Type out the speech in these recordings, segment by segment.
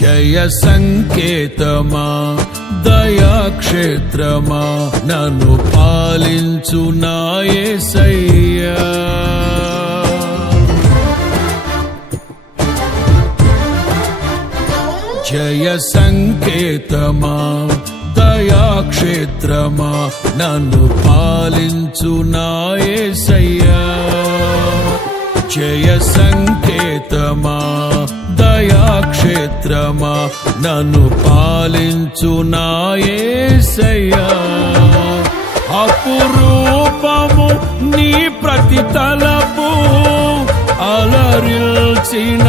జయ సంకేతమా దయాక్షేత్రమా నన్ను పాలించు నా యేసయ్యా. జయ సంకేతమా దయాక్షేత్రమా నన్ను పాలించు నా యేసయ్యా. జయ సంకేతమా దయాక్షేత్రమా నన్ను పాలించు నా యేసయ్యా. అపురూపము నీ ప్రతి తలపు అలరిల్చిన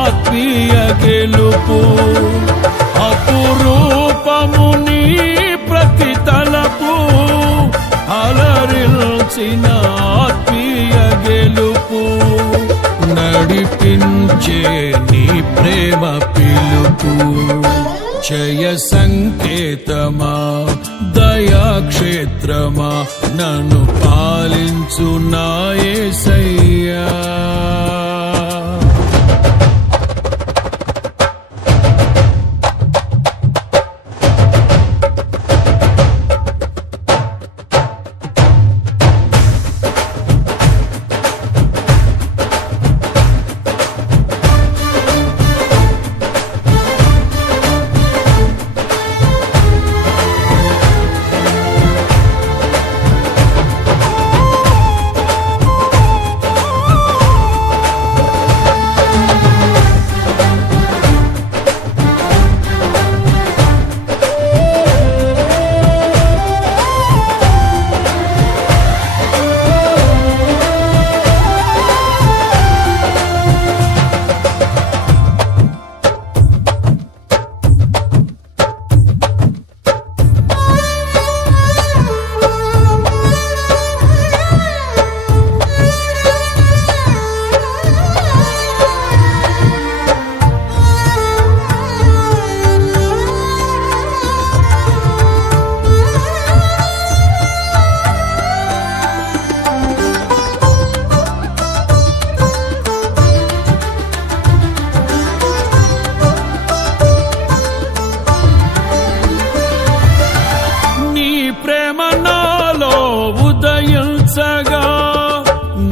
ఆత్మీయ గెలుపు. అపురూపము నీ ప్రతి తలపు అలరిల్చిన ఆత్మీయ గెలుపు. నడిపించే నీ ప్రేమ పిలుపు. జయ సంకేతమా దయాక్షేత్రమా నన్ను పాలించు నా యేసయ్యా.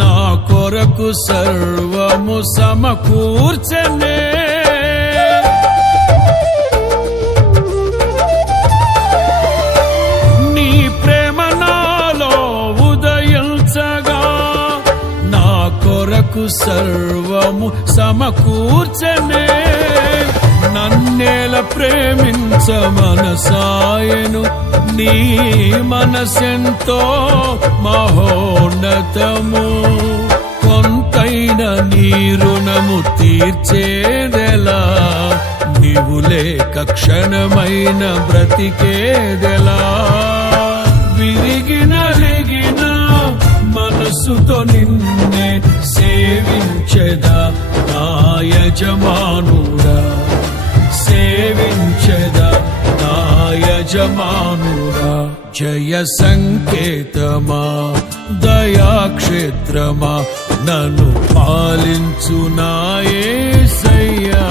నా కొరకు సర్వము సమకూర్చనే. నీ ప్రేమ నాలో ఉదయించగా నా కొరకు సర్వము సమకూర్చనే. నన్నేల ప్రేమించ మనసాయను నీ మనసెంతో మహోన్నతము. కొంతైన నీ రుణము తీర్చేదెలా, నీవు లేక క్షణమైన బ్రతికేదెలా. విరిగిన లెగిన మనసుతో నిన్నే సేవించెదా నా యజమానుడా. సేవించెదా నా యజమానుడా. జయ సంకేతమా దయాక్షేత్రమా నన్ను పాలించు నా యేసయ్యా.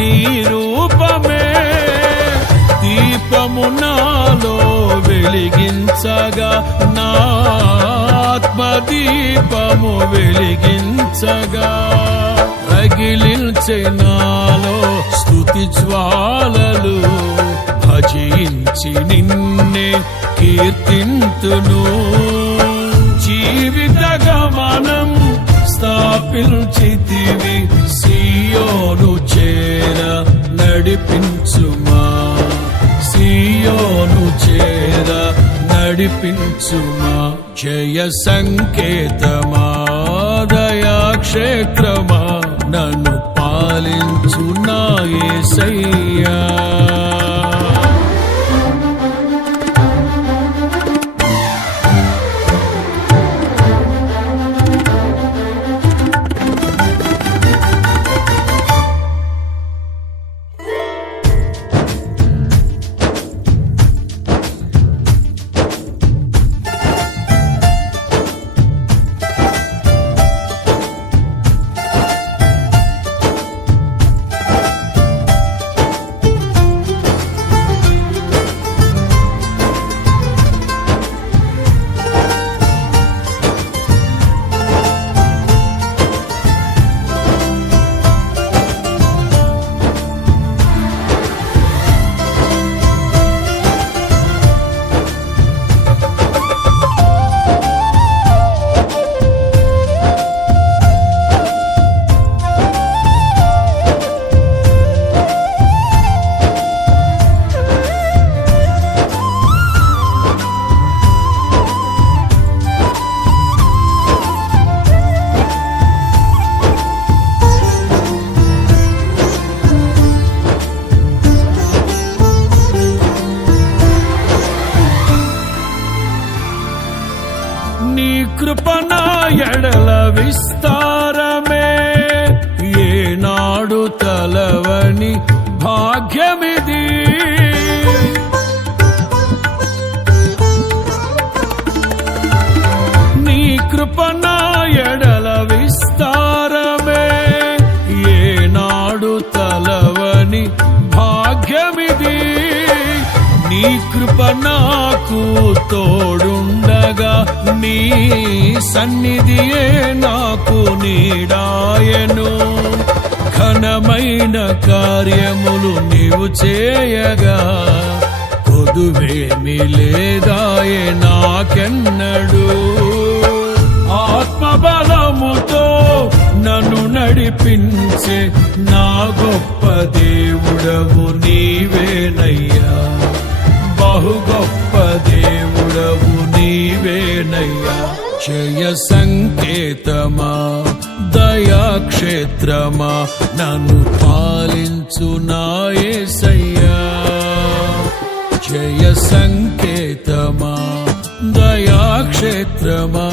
నీ రూపమే దీపము నాలో వెలిగించగా నా ఆత్మదీపము వెలిగించగా రగిలించే నాలో స్తుతి జ్వాలలు భజించి నిన్నే కీర్తింతును జీవిత గమనం స్థాపించితివి సియోను చేర నడిపించుమా సియోను చేర నడిపించుమా జయ సంకేతమా దయాక్షేత్రమా నన్ను పాలించు నా యేసయ్యా కృపణ ఎడల విస్తారమే ఏనాడు తలవని భాగ్యమిది నీ కృపణ ఎడల విస్తారమే ఏనాడు తలవని భాగ్యమిది నీ కృప నాకు తోడుండగా నీ సన్నిధియే నాకు నీడాయను ఘనమైన కార్యములు నీవు చేయగా కొదువేమి లేదాయే నాకెన్నడు ఆత్మబలముతో నన్ను నడిపించే నా గొప్ప దేవుడవు నీవేనయ్యా బహు గొప్ప దేవుడవు నీవేనయ్యా జయ సంకేతమా దయాక్షేత్రమా నన్ను పాలించు నా యేసయ్యా జయ సంకేతమా దయాక్షేత్రమా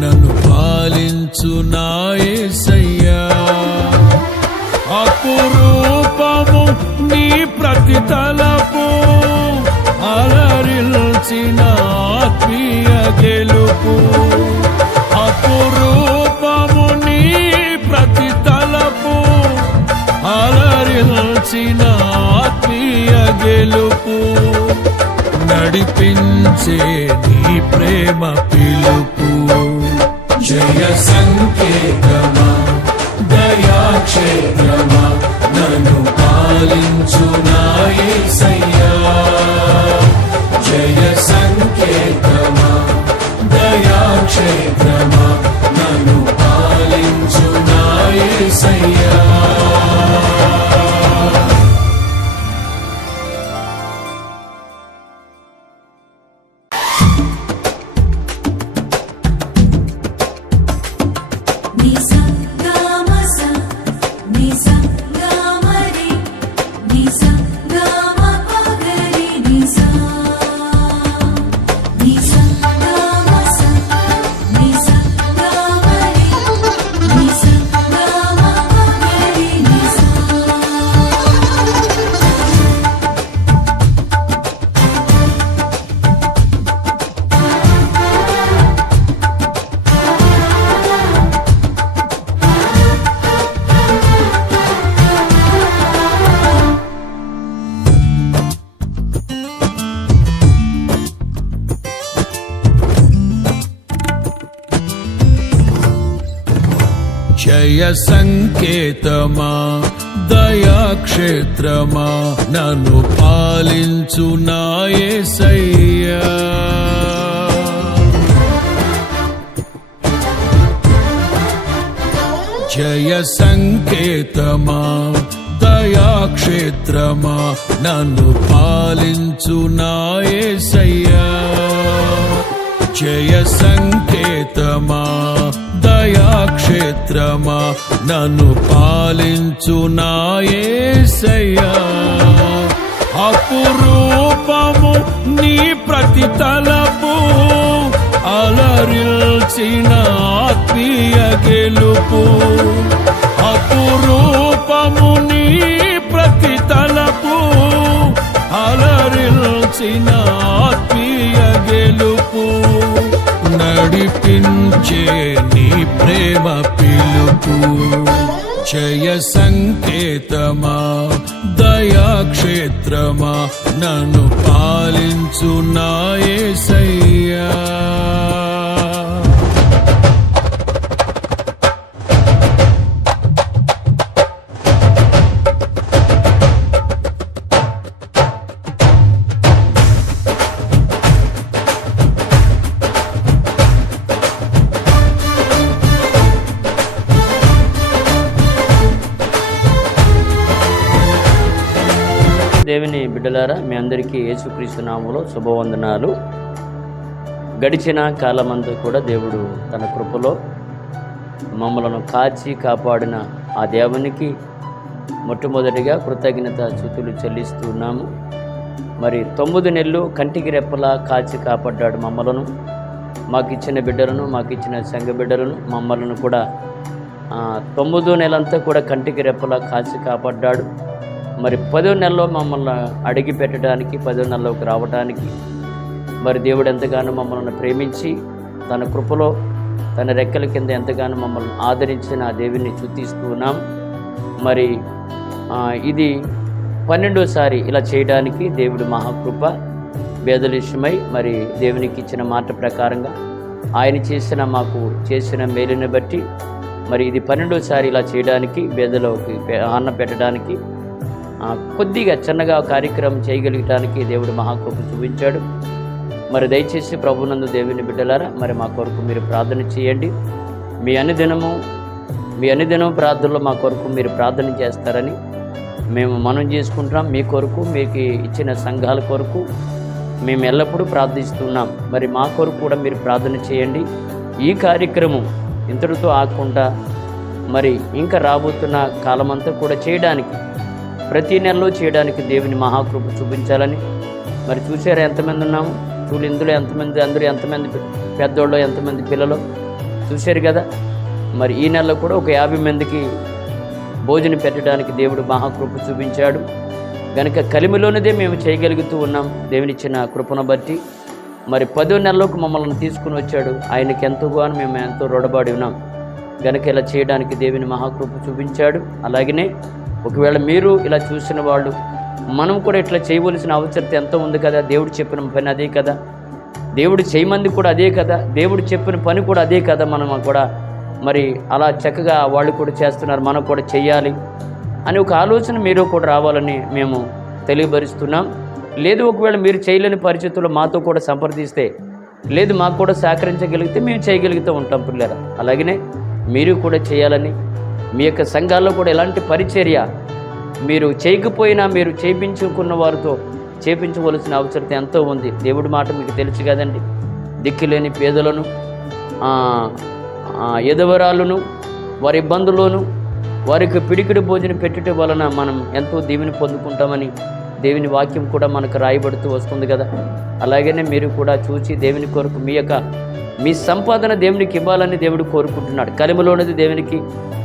నన్ను పాలించు నా యేసయ్యా అపురూపము నీ ప్రతి తలపు అలరిల్చిన ఆత్మీయ గెలుపు అపురూపము నీ ప్రతి తలపు అలరిల్చిన ఆత్మీయ గెలుపు నడిపించే నీ ప్రేమ పిలుపు జయ సంకేతమా దయాక్షేత్రమా నన్ను పాలించు నా యేసయ్యా జయ సంకేతమా దయాక్షేత్రమా నన్ను పాలించు నా యేసయ్యా జయ సంకేతమా దయాక్షేత్రమా నన్ను పాలించు నా యేసయ్యా. జయ సంకేతమా దయాక్షేత్రమా నన్ను పాలించు నా యేసయ్యా. జయ సంకేతమా దయాక్షేత్రమా నన్ను పాలించు నా యేసయ్యా. అపురూపము నీ ప్రతి తలపు అలరిల్చిన ఆత్మీయ గెలుపు. అపురూపము నీ ప్రతి తలపు అలరిల్చిన ఆత్మీయ గెలుపు. నడిపించే నీ ప్రేమ పిలుపు. జయ సంకేతమా దయాక్షేత్రమా నన్ను పాలించు నా యేసయ్యా. దేవుని బిడ్డలారా, మీ అందరికీ యేసుక్రీస్తు నామములో శుభవందనాలు. గడిచిన కాలమంతా కూడా దేవుడు తన కృపలో మమ్మలను కాచి కాపాడిన ఆ దేవునికి మొట్టమొదటిగా కృతజ్ఞత స్తుతులు చెల్లిస్తూ ఉన్నాము. మరి 9 నెలలు కంటికి రెప్పలా కాచి కాపాడ్డాడు మమ్మలను, మాకిచ్చిన బిడ్డలను, మాకిచ్చిన సంఘ బిడ్డలను, మమ్మలను కూడా 9వ నెలంతా కూడా కంటికి రెప్పలా కాచి కాపాడ్డాడు. మరి 10వ నెలలో మమ్మల్ని అడిగి పెట్టడానికి, 10వ నెలలోకి రావడానికి మరి దేవుడు ఎంతగానో మమ్మల్ని ప్రేమించి తన కృపలో తన రెక్కల కింద ఎంతగానో మమ్మల్ని ఆదరించిన ఆ దేవుని స్తుతిస్తూ ఉన్నాం. మరి ఇది 12వసారి ఇలా చేయడానికి దేవుడు మహాకృప భేదలిష్యమై మరి దేవునికి ఇచ్చిన మాట ప్రకారంగా ఆయన మాకు చేసిన మేలుని బట్టి మరి ఇది 12వసారి ఇలా చేయడానికి, బేదలోకి అన్న పెట్టడానికి, కొద్దిగా చిన్నగా కార్యక్రమం చేయగలిగటానికి దేవుడు మహాకృప చూపించాడు. మరి దయచేసి ప్రభునందు దేవుని బిడ్డలారా, మరి మా కొరకు మీరు ప్రార్థన చేయండి. మీ అనుదినం ప్రార్థనలో మా కొరకు మీరు ప్రార్థన చేస్తారని మేము మనం చేసుకుంటున్నాం. మీ కొరకు, మీకు ఇచ్చిన సంఘాల కొరకు మేము ఎల్లప్పుడూ ప్రార్థిస్తున్నాం. మరి మా కొరకు కూడా మీరు ప్రార్థన చేయండి. ఈ కార్యక్రమం ఇంతటితో ఆగకుండా మరి ఇంకా రాబోతున్న కాలమంతా కూడా చేయడానికి, ప్రతి నెలలో చేయడానికి దేవుని మహాకృప చూపించాలని. మరి చూసారా ఎంతమంది ఉన్నాము? చూడు, ఇందులో ఎంతమంది, అందరూ ఎంతమంది పెద్దోళ్ళు, ఎంతమంది పిల్లలు చూశారు కదా. మరి ఈ నెలలో కూడా ఒక 50 మందికి భోజనం పెట్టడానికి దేవుడు మహాకృప చూపించాడు కనుక కలిమిలోనిదే మేము చేయగలుగుతూ ఉన్నాం దేవునిచ్చిన కృపను బట్టి. మరి 10వ నెలలోకి మమ్మల్ని తీసుకుని వచ్చాడు. ఆయనకి ఎంతోగానో మేము ఎంతో రుణపడి ఉన్నాం కనుక ఇలా చేయడానికి దేవుని మహాకృప చూపించాడు. అలాగనే ఒకవేళ మీరు ఇలా చూసిన వాళ్ళు, మనం కూడా ఇట్లా చేయవలసిన అవసరం ఎంతో ఉంది కదా. దేవుడు చెప్పిన పని అదే కదా, దేవుడు చేయమంది కూడా అదే కదా, దేవుడు చెప్పిన పని కూడా అదే కదా. మనం కూడా మరి అలా చక్కగా వాళ్ళు కూడా చేస్తున్నారు, మనం కూడా చెయ్యాలి అని ఒక ఆలోచన మీరు కూడా రావాలని మేము తెలియపరుస్తున్నాం. లేదు ఒకవేళ మీరు చేయలేని పరిస్థితుల్లో మాతో కూడా సంప్రదిస్తే, లేదు మాకు కూడా సహకరించగలిగితే మేము చేయగలుగుతూ ఉంటాం పిల్లలు. అలాగనే మీరు కూడా చేయాలని, మీ యొక్క సంఘాల్లో కూడా ఎలాంటి పరిచర్య మీరు చేయకపోయినా మీరు చేయించుకున్న వారితో చేయించవలసిన అవసరం ఎంతో ఉంది. దేవుడి మాట మీకు తెలుసు కదండి. దిక్కులేని పేదలను, ఎదవరాలను, వారి ఇబ్బందుల్లోనూ వారికి పిడికిడి భోజనం పెట్టుట వలన మనం ఎంతో దీవెని పొందుకుంటామని దేవుని వాక్యం కూడా మనకు రాయబడుతూ వస్తుంది కదా. అలాగనే మీరు కూడా చూసి దేవుని కొరకు మీ సంపాదన దేవునికి ఇవ్వాలని దేవుడు కోరుకుంటున్నాడు. కలిమిలోనిది దేవునికి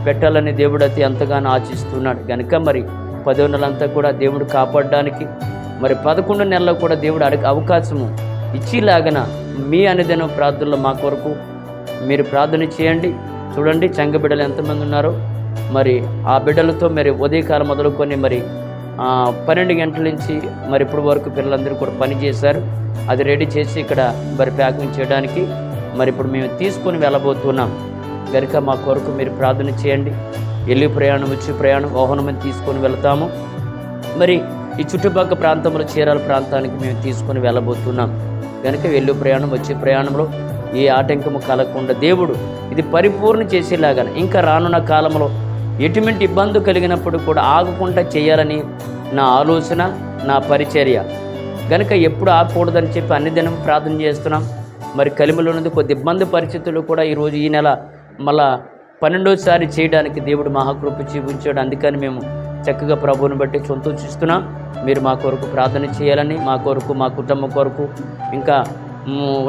పెట్టాలని దేవుడు అతి ఎంతగానో ఆశిస్తున్నాడు కనుక మరి 10వ నెలంతా కూడా దేవుడు కాపాడడానికి, మరి 11 నెలల్లో కూడా దేవుడు అవకాశము ఇచ్చిలాగన మీ అనుదిన ప్రార్థనలో మా కొరకు మీరు ప్రార్థన చేయండి. చూడండి సంఘ బిడ్డలు ఎంతమంది ఉన్నారో, మరి ఆ బిడ్డలతో మరి ఉదయకాలం మొదలుకొని మరి 12 గంటల నుంచి మరి ఇప్పుడు వరకు పిల్లలందరూ కూడా పని చేశారు. అది రెడీ చేసి ఇక్కడ మరి ప్యాకింగ్ చేయడానికి మరి ఇప్పుడు మేము తీసుకొని వెళ్ళబోతున్నాం. గనుక మా కొరకు మీరు ప్రార్థన చేయండి. వెళ్ళి ప్రయాణం, వచ్చి ప్రయాణం, వాహనం తీసుకొని వెళ్తాము. మరి ఈ చుట్టుపక్కల ప్రాంతంలో చీరాల ప్రాంతానికి మేము తీసుకొని వెళ్ళబోతున్నాం కనుక వెళ్ళు ప్రయాణం, వచ్చే ప్రయాణంలో ఏ ఆటంకము కలగకుండా దేవుడు ఇది పరిపూర్ణ చేసేలాగా ఇంకా రానున్న కాలంలో ఎటువంటి ఇబ్బంది కలిగినప్పుడు కూడా ఆగకుండా చేయాలని నా ఆలోచన, నా పరిచర్య కనుక ఎప్పుడు ఆగకూడదని చెప్పి అన్ని దినం ప్రార్థన చేస్తున్నాం. మరి కలిమిలో ఉన్నది కొద్ది ఇబ్బంది పరిస్థితులు కూడా ఈరోజు ఈ నెల మళ్ళా 12వసారి చేయడానికి దేవుడు మహాకృప చూపించాడు. అందుకని మేము చక్కగా ప్రభువుని బట్టి సంతోషిస్తున్నాం. మీరు మా కొరకు ప్రార్థన చేయాలని, మా కొరకు, మా కుటుంబం కొరకు, ఇంకా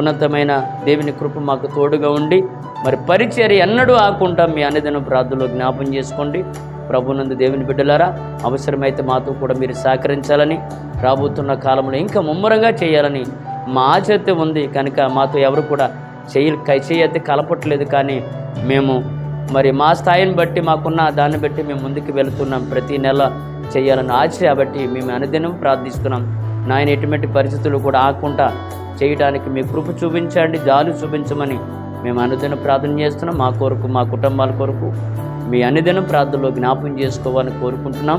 ఉన్నతమైన దేవుని కృప మాకు తోడుగా ఉండి మరి పరిచర్య ఎన్నడూ ఆకుండా మీ అన్నదిన ప్రార్థనలో జ్ఞాపం చేసుకోండి. ప్రభునందు దేవుని బిడ్డలారా, అవసరమైతే మాతో కూడా మీరు సహకరించాలని, రాబోతున్న కాలంలో ఇంకా ముమ్మరంగా చేయాలని మా ఆచరిత ఉంది. కనుక మాతో ఎవరు కూడా చేయైతే కలపట్లేదు, కానీ మేము మరి మా స్థాయిని బట్టి, మాకున్న దాన్ని బట్టి మేము ముందుకు వెళుతున్నాం. ప్రతి నెల చేయాలని ఆశ కాబట్టి మేము అనుదినం ప్రార్థిస్తున్నాం. నాయన ఎటువంటి పరిస్థితులు కూడా ఆకుండా చేయడానికి మీ కృప చూపించండి, జాలు చూపించమని మేము అనుదినం ప్రార్థన చేస్తున్నాం. మా కొరకు, మా కుటుంబాల కొరకు మీ అనుదినం ప్రార్థనలో జ్ఞాపం చేసుకోవాలని కోరుకుంటున్నాం.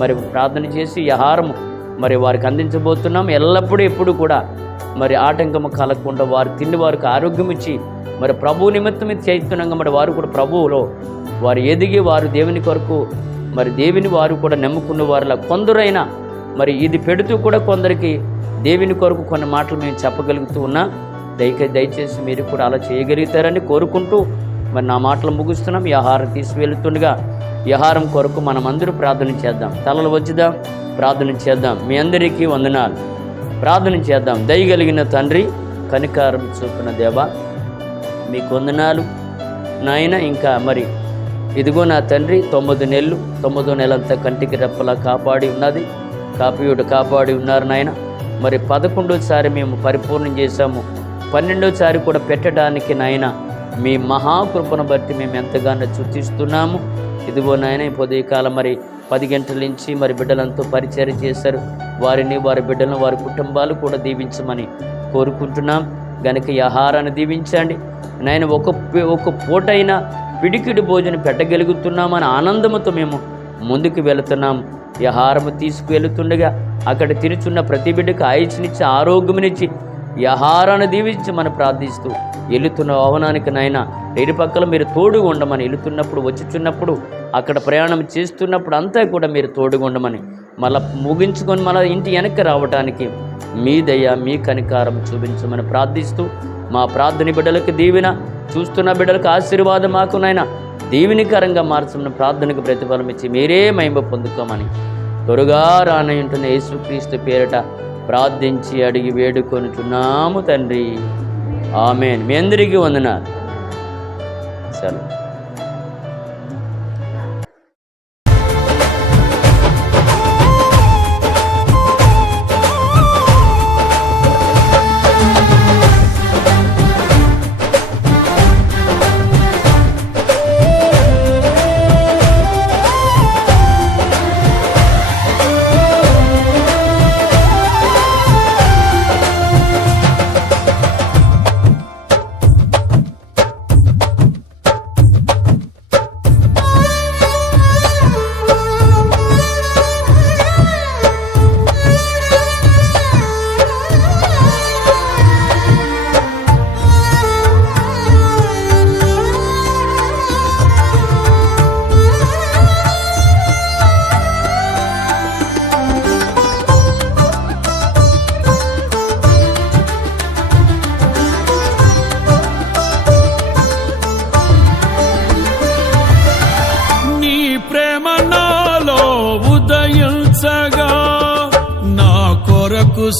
మరి ప్రార్థన చేసి ఆహారము మరి వారికి అందించబోతున్నాం. ఎల్లప్పుడూ ఎప్పుడు కూడా మరి ఆటంకము కలగకుండా వారు తిండి వారికి ఆరోగ్యం ఇచ్చి మరి ప్రభు నిమిత్తం చేస్తున్నాం. మరి వారు కూడా ప్రభువులో వారు ఎదిగి వారు దేవుని కొరకు మరి దేవుని వారు కూడా నమ్ముకున్న వారిలా కొందరైనా మరి ఇది పెడుతూ కూడా కొందరికి దేవుని కొరకు కొన్ని మాటలు మేము చెప్పగలుగుతూ ఉన్నా. దయచేసి మీరు కూడా అలా చేయగలుగుతారని కోరుకుంటూ మరి నా మాటలు ముగిస్తున్నాం. ఈ ఆహారం తీసుకువెళ్తుండగా ఈ ఆహారం కొరకు మనం అందరూ ప్రార్థన చేద్దాం. తలలు వచ్చుదాం, ప్రార్థన చేద్దాం. మీ అందరికీ వందనాలు. ప్రార్థన చేద్దాం. దయగలిగిన తండ్రి, కనికారం చూపిన దేవా, మీకు వందనాలు నాయన. ఇంకా మరి ఇదిగో నా తండ్రి 9 నెలలు, 9వ నెలంతా కంటికి రెప్పలా కాపాడి ఉన్నది, కాపాడి ఉన్నారు నాయన. మరి 11వసారి మేము పరిపూర్ణం చేశాము. 12వసారి కూడా పెట్టడానికి నాయన మీ మహాకృపను బట్టి మేము ఎంతగానో స్తుతిస్తున్నాము. ఇదిగో నాయన ఉదయకాలం మరి 10 గంటల నుంచి మరి బిడ్డలంతో పరిచర్య చేశారు. వారిని, వారి బిడ్డలను, వారి కుటుంబాలు కూడా దీవించమని కోరుకుంటున్నాం. గనుక ఈ ఆహారాన్ని దీవించండి నాయన. ఒక పూటైనా పిడికిడి భోజనం పెట్టగలుగుతున్నామని ఆనందంతో మేము ముందుకు వెళుతున్నాం. ఈ ఆహారము తీసుకువెళుతుండగా అక్కడ తిరుచున్న ప్రతి బిడ్డకు ఆయుష్నిచ్చి, ఆరోగ్యమునిచ్చి ఈ ఆహారాన్ని దీవించి మనం ప్రార్థిస్తూ వెళుతున్న వాహనానికి నాయన ఇరుపక్కల మీరు తోడుగా ఉండమని, వెళుతున్నప్పుడు, వచ్చుచున్నప్పుడు, అక్కడ ప్రయాణం చేస్తున్నప్పుడు అంతా కూడా మీరు తోడుగా ఉండమని, మళ్ళీ ముగించుకొని మళ్ళీ ఇంటి వెనక్కి రావడానికి మీ దయ, మీ కనికారం చూపించమని ప్రార్థిస్తూ మా ప్రార్థన బిడ్డలకు దీవెన, చూస్తున్న బిడ్డలకు ఆశీర్వాదం మాకు నాయన దీవెనికరంగా మార్చున్న ప్రార్థనకు ప్రతిఫలం ఇచ్చి మీరే మహిమ పొందుకోమని త్వరగా రానయుంటున్న యేసుక్రీస్తు పేరిట ప్రార్థించి అడిగి వేడుకొనుచున్నాము తండ్రి. ఆమేన్. మీ అందరికీ వందనాలు. సెలవు.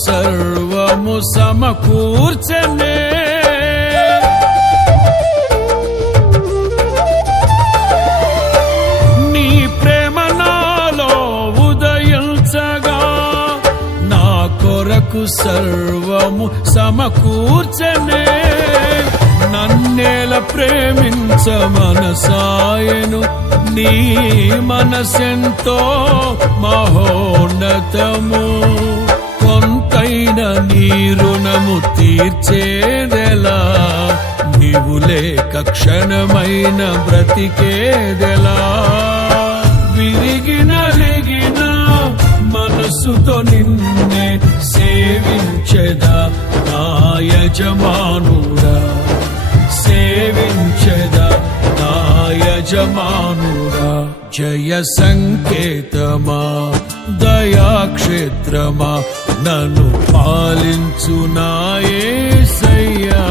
సర్వము సమకూర్చనే నీ ప్రేమ నాలో ఉదయించగా నా కొరకు సర్వము సమకూర్చనే నన్నేల ప్రేమించ మనసాయను నీ మనసెంతో మహోన్నతము కొంతైన నీ రుణము తీర్చేదెలా, నీవు లేక క్షణమైన బ్రతికేదెలా. విరిగిన నలిగిన మనసుతో నిన్నే సేవించెదా నా యజమానుడా, సేవించెదా నా యజమానుడా. జయ సంకేతమా దయాక్షేత్రమా నన్ను పాలించు నా యేసయ్యా.